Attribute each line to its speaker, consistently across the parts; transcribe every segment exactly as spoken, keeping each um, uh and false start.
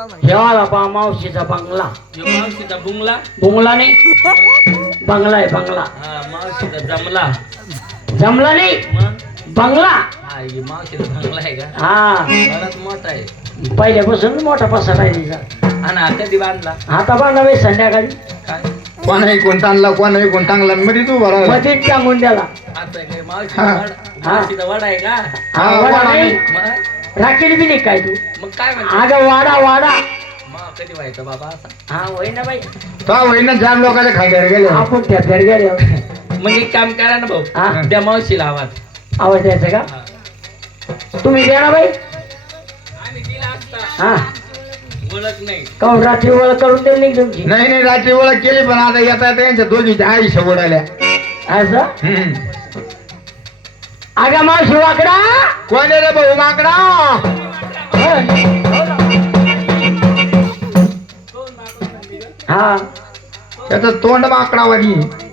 Speaker 1: जेवायला पा मावशीचा बंगला.
Speaker 2: मावशीचा बुंगला
Speaker 1: बुंगला नाही, बंगला आहे बंगला.
Speaker 2: हा मावशीचा जमला.
Speaker 1: जमला नाही,
Speaker 2: मग
Speaker 1: बंगला.
Speaker 2: हा ही मावशीचा बंगला आहे का?
Speaker 1: हा
Speaker 2: बराच मोठा आहे.
Speaker 1: पहिल्यापासून मोठा पसारा आहे तिचा.
Speaker 2: आणि हा कधी बांधला?
Speaker 1: आता बांधावे संध्याकाळी.
Speaker 2: काय
Speaker 3: कोणाही कोण ताणला कोणाही कोण टांगला मध्ये तू बरा
Speaker 1: मधीच टांगून द्याला.
Speaker 2: आता काय मावशीचा वाडा मावशीचा वाडा आहे का?
Speaker 1: हा, वाडा नाही.
Speaker 2: मग
Speaker 1: राखेल बी नाही काय तू.
Speaker 2: मग काय म्हणतो?
Speaker 1: अगं वाडा वाडा.
Speaker 2: मग कधी व्हायचं बाबा असा?
Speaker 1: हा होय ना बाई.
Speaker 3: तो होईना चार लोकांच्या खांद्यावर गेले.
Speaker 1: आपण त्या घर गेले.
Speaker 2: मग एक काम करा ना भाऊ,
Speaker 1: हा
Speaker 2: त्या मावशीला आवाज.
Speaker 1: आवाज द्यायचा का?
Speaker 2: हा.
Speaker 1: तुम्ही द्या ना बाई.
Speaker 2: आम्ही दिला असता.
Speaker 1: हा
Speaker 2: ओळख नाही.
Speaker 1: काऊन रात्री ओळख करून दिली नाही तुमची?
Speaker 3: नाही नाही रात्री ओळख केली पण आता येता त्यांच्या दोघीच्या आई सगोड आल्या.
Speaker 1: असं
Speaker 3: हम्म.
Speaker 1: अगं मावशी वाकडा.
Speaker 3: कोण आहे रे भाऊ माकडा?
Speaker 1: हा
Speaker 3: त्याचं तोंड माकडावानी.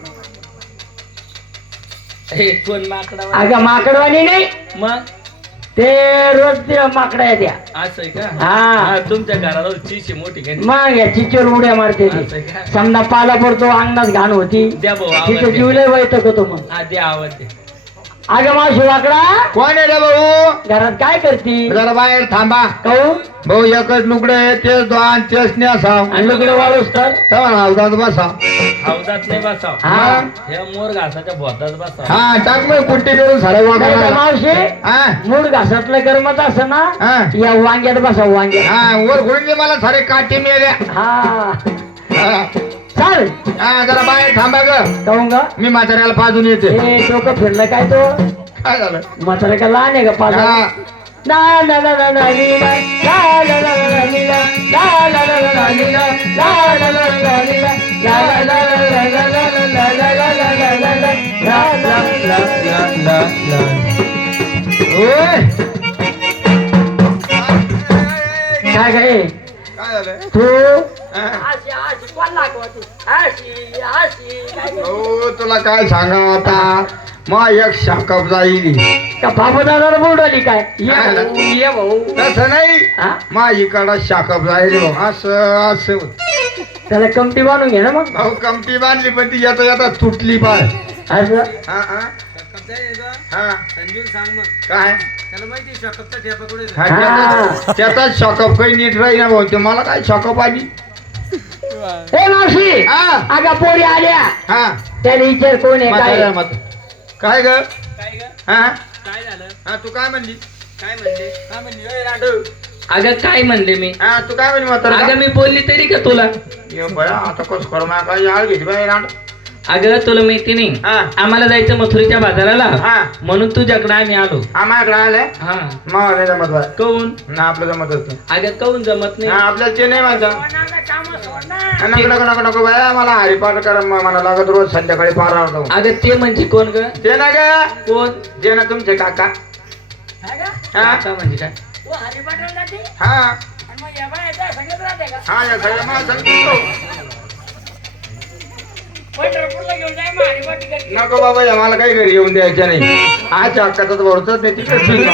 Speaker 2: हे कोण माकडा?
Speaker 1: अगं माकडवाणी नाही,
Speaker 2: मग
Speaker 1: ते रोज ते माकडा येत्या.
Speaker 2: असं आहे का?
Speaker 1: हा
Speaker 2: हा, तुमच्या घराला चीशी मोठी काय?
Speaker 1: मग या चिचेवर उड्या मारते
Speaker 2: असं
Speaker 1: ती.
Speaker 2: आहे का?
Speaker 1: समजा पाला पडतो अंगणात घाण होती,
Speaker 2: द्या भाऊ
Speaker 1: तिथे
Speaker 2: आवाज.
Speaker 1: जीवलय वैतक होतो. मग
Speaker 2: हा द्या आवाज दे.
Speaker 1: अगं मावशी वाकडा,
Speaker 3: कोण आहे रे भाऊ?
Speaker 1: घरात काय करती?
Speaker 3: जरा बाहेर थांबा.
Speaker 1: काऊ
Speaker 3: भाऊ एकच लुगडं आहे तेच दोन तेच न्यासाव.
Speaker 1: आणि लुगडं वाळूस तर
Speaker 3: तेव्हा हावदात बसा.
Speaker 2: हौदात नाही बसाव.
Speaker 1: हा
Speaker 2: हे मोर घासाच्या भोतात बसाव.
Speaker 3: हा टाक मग कुट्टी करून सारा
Speaker 1: नाही तर
Speaker 3: वाकडा.
Speaker 1: मावशी
Speaker 3: हा
Speaker 1: मूळ घासातलं गरमत असं ना,
Speaker 3: हा
Speaker 1: या वांग्यात बसा वांग्यात.
Speaker 3: हा वर घोडून दे मला सारे काठी मिळाल्या.
Speaker 1: हा
Speaker 3: हा
Speaker 1: चाल.
Speaker 3: हा, जरा बाहेर थांबा ग.
Speaker 1: काऊन ग?
Speaker 3: मी म्हाताऱ्याला पाजून येते.
Speaker 1: हे डोकं फिरलं काय तो?
Speaker 3: काय झालं?
Speaker 1: म्हातारा का लहान आहे का पाच?
Speaker 3: हा.
Speaker 1: ला ला ला ला ला लीला, ला ला ला ला ला लीला, ला ला ला ला ला लीला, ला ला ला ला ला लीला, ला ला ला ला ला ला ला ला ला ला ला ला ला ला ला, ला ला ला ला ला ला.
Speaker 3: ओय,
Speaker 1: काय काय
Speaker 3: काय झालं?
Speaker 1: तू
Speaker 3: हा.
Speaker 1: अशी अशी कोण लागवती अशी अशी काय
Speaker 3: ओ, तुला काय सांगा आता मग एक शाकप जाईल.
Speaker 1: का बाबा दादा बोलवली काय? ये
Speaker 3: काय झालं?
Speaker 1: भाऊ, ये भाऊ.
Speaker 3: तसं नाही
Speaker 1: हा
Speaker 3: माझीकडं शाकप जाईल भाऊ. असं असं
Speaker 1: त्याला कमटी बांधून घे ना मग.
Speaker 3: भाऊ कमटी बांधली पण ती येता येता तुटली पाय.
Speaker 1: असं
Speaker 3: हा हा हा
Speaker 2: संजीव सांग मग.
Speaker 3: काय
Speaker 2: त्याला माहिती शकपचा ठेपा कुठे?
Speaker 3: हा, त्याचा- त्याचाच शॉकअप काही नीट राही ना भाऊ. ते मला काय शॉकअप आली.
Speaker 1: ए मावशी,
Speaker 3: हा
Speaker 1: अगं पोरी आल्या.
Speaker 3: हा
Speaker 1: त्याला विचार कोण आहे काय?
Speaker 3: म्हाताऱ्या मत काय ग?
Speaker 2: काय ग?
Speaker 3: हा
Speaker 2: काय झालं?
Speaker 3: हा तू काय म्हणली?
Speaker 2: काय म्हणले?
Speaker 3: काय म्हणली ओय रांडू?
Speaker 2: अगं काय म्हणले मी?
Speaker 3: हा तू काय म्हणली म्हातारा?
Speaker 2: अगं मी बोलली तरी का तुला?
Speaker 3: ये बया आता कस कर मा काय आळ घेतली बाई रांड.
Speaker 2: अगं तुला माहिती नाही,
Speaker 3: हा
Speaker 2: आम्हाला जायचं मथुरीच्या बाजाराला,
Speaker 3: हा
Speaker 2: म्हणून तुझ्याकडे आम्ही आलो.
Speaker 3: हा माझ्याकडे आलाय.
Speaker 2: हा
Speaker 3: मावा नाही जमत बाय.
Speaker 2: कौन?
Speaker 3: ना आपलं जमतच नाही.
Speaker 2: अगं कौन जमत
Speaker 3: हा
Speaker 2: नाही?
Speaker 3: आपल्याला ते नाही माझा. नको नको नको नको बाया मला हरिपाठ कर मला लागत रोज संध्याकाळी पार राहतो.
Speaker 2: अगं ते म्हणजे कोण ग?
Speaker 3: ते ना ग
Speaker 2: कोण?
Speaker 3: ते ना तुमचे काका. हा
Speaker 2: काका म्हणजे काय?
Speaker 3: हा हा या सगळ्या मला सांगतो. नको बाबा या मला काही घरी येऊन द्यायचं नाही. आज अक्काचाच भरोसाच नाही तिकडे.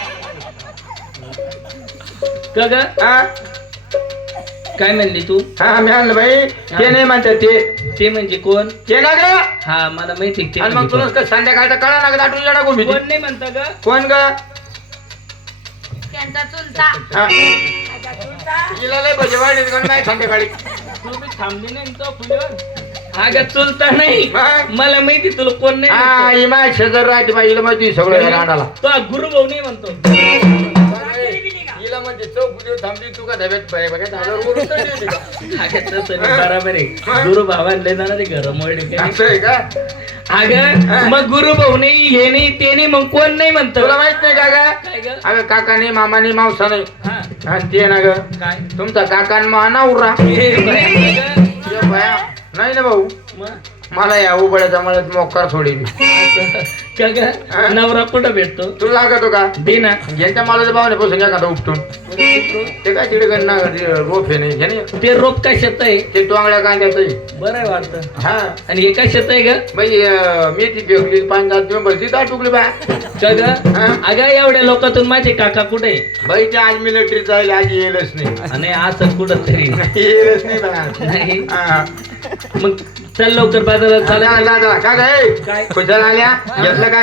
Speaker 2: का ग?
Speaker 3: हा
Speaker 2: काय म्हणली तू?
Speaker 3: हा मी आणलं बाई. ते नाही म्हणतात ते.
Speaker 2: ते म्हणजे कोण?
Speaker 3: ते ना ग.
Speaker 2: हा मला माहिती आहे ते
Speaker 3: आणि मग
Speaker 2: म्हणजे
Speaker 3: तुला
Speaker 2: कोण.
Speaker 3: संध्याकाळचा कळा ना दाटून येणार कोण भीती?
Speaker 2: कोण नाही म्हणता ग?
Speaker 3: कोण ग?
Speaker 4: त्यांचा चुलता.
Speaker 3: हा. तिला लय भजे वाढले का नाही संध्याकाळी?
Speaker 2: तुम्ही थांबली नाही तो फुल्यावर. अगं चुलता नाही,
Speaker 3: मग?
Speaker 2: मला माहिती तुला कोण नाही
Speaker 3: हा
Speaker 2: म्हणतो.
Speaker 3: ही माझ्या शेजार राहते बाई. हिला माहिती सगळं या रांडाला.
Speaker 2: तो गुरु भाऊ नाही म्हणतो.
Speaker 3: हिला म्हणजे चौक थांबली तू का धाब्यात बाई बघा धाब्यावर बोलून चढली होती का?
Speaker 2: अगं तसं नाही, बरोबर आहे. गुरु भावांना जाणार घर मोडे.
Speaker 3: असं आहे का?
Speaker 2: अगं मग गुरु भाऊ नाही, हे नाही ते नाही, मग कोण नाही म्हणतो?
Speaker 3: तुला माहित नाही का ग?
Speaker 2: काय ग?
Speaker 3: अगं काका नाही मामा नाही मावसा नाही.
Speaker 2: हा
Speaker 3: आणि ते ना ग
Speaker 2: काय?
Speaker 3: तुमचा काका आणि मा नवरा.
Speaker 2: हे बाई ग.
Speaker 3: ये बाया नाही ना भाऊ
Speaker 2: मग
Speaker 3: मला या उबळ्याच्या मळ्यात मोकार सोडीन
Speaker 2: असं का ग नवरा कुठं भेटतो
Speaker 3: तू लागतो का
Speaker 2: दे ना
Speaker 3: यांच्या मालाच्या भावने बसून एखादा उपटून ते काय तिकडे ना रोप हे नाही हे नाही
Speaker 2: ते रोप काय शेत आहे
Speaker 3: ते टोंगळ्या कांद्याचं
Speaker 2: बरं आहे वाटतं
Speaker 3: हा
Speaker 2: आणि एका शेत आहे ग
Speaker 3: बाई अं, मेथी फेकली पाच दात देऊन बसली दाट टुकली बा
Speaker 2: का ग अगं एवढ्या लोकातून माझे काका कुठे
Speaker 3: बाई ते आज मिलिटरी जायला आज येईलच नाही
Speaker 2: आणि असं कुठं तरी
Speaker 3: येईलच नाही बा
Speaker 2: नाही
Speaker 3: हा.
Speaker 2: मग चल लवकर बाजारात
Speaker 3: चला,
Speaker 2: चालेल
Speaker 3: चला, चला. काय
Speaker 2: काय?
Speaker 3: खुशाल आल्या घेतलं काय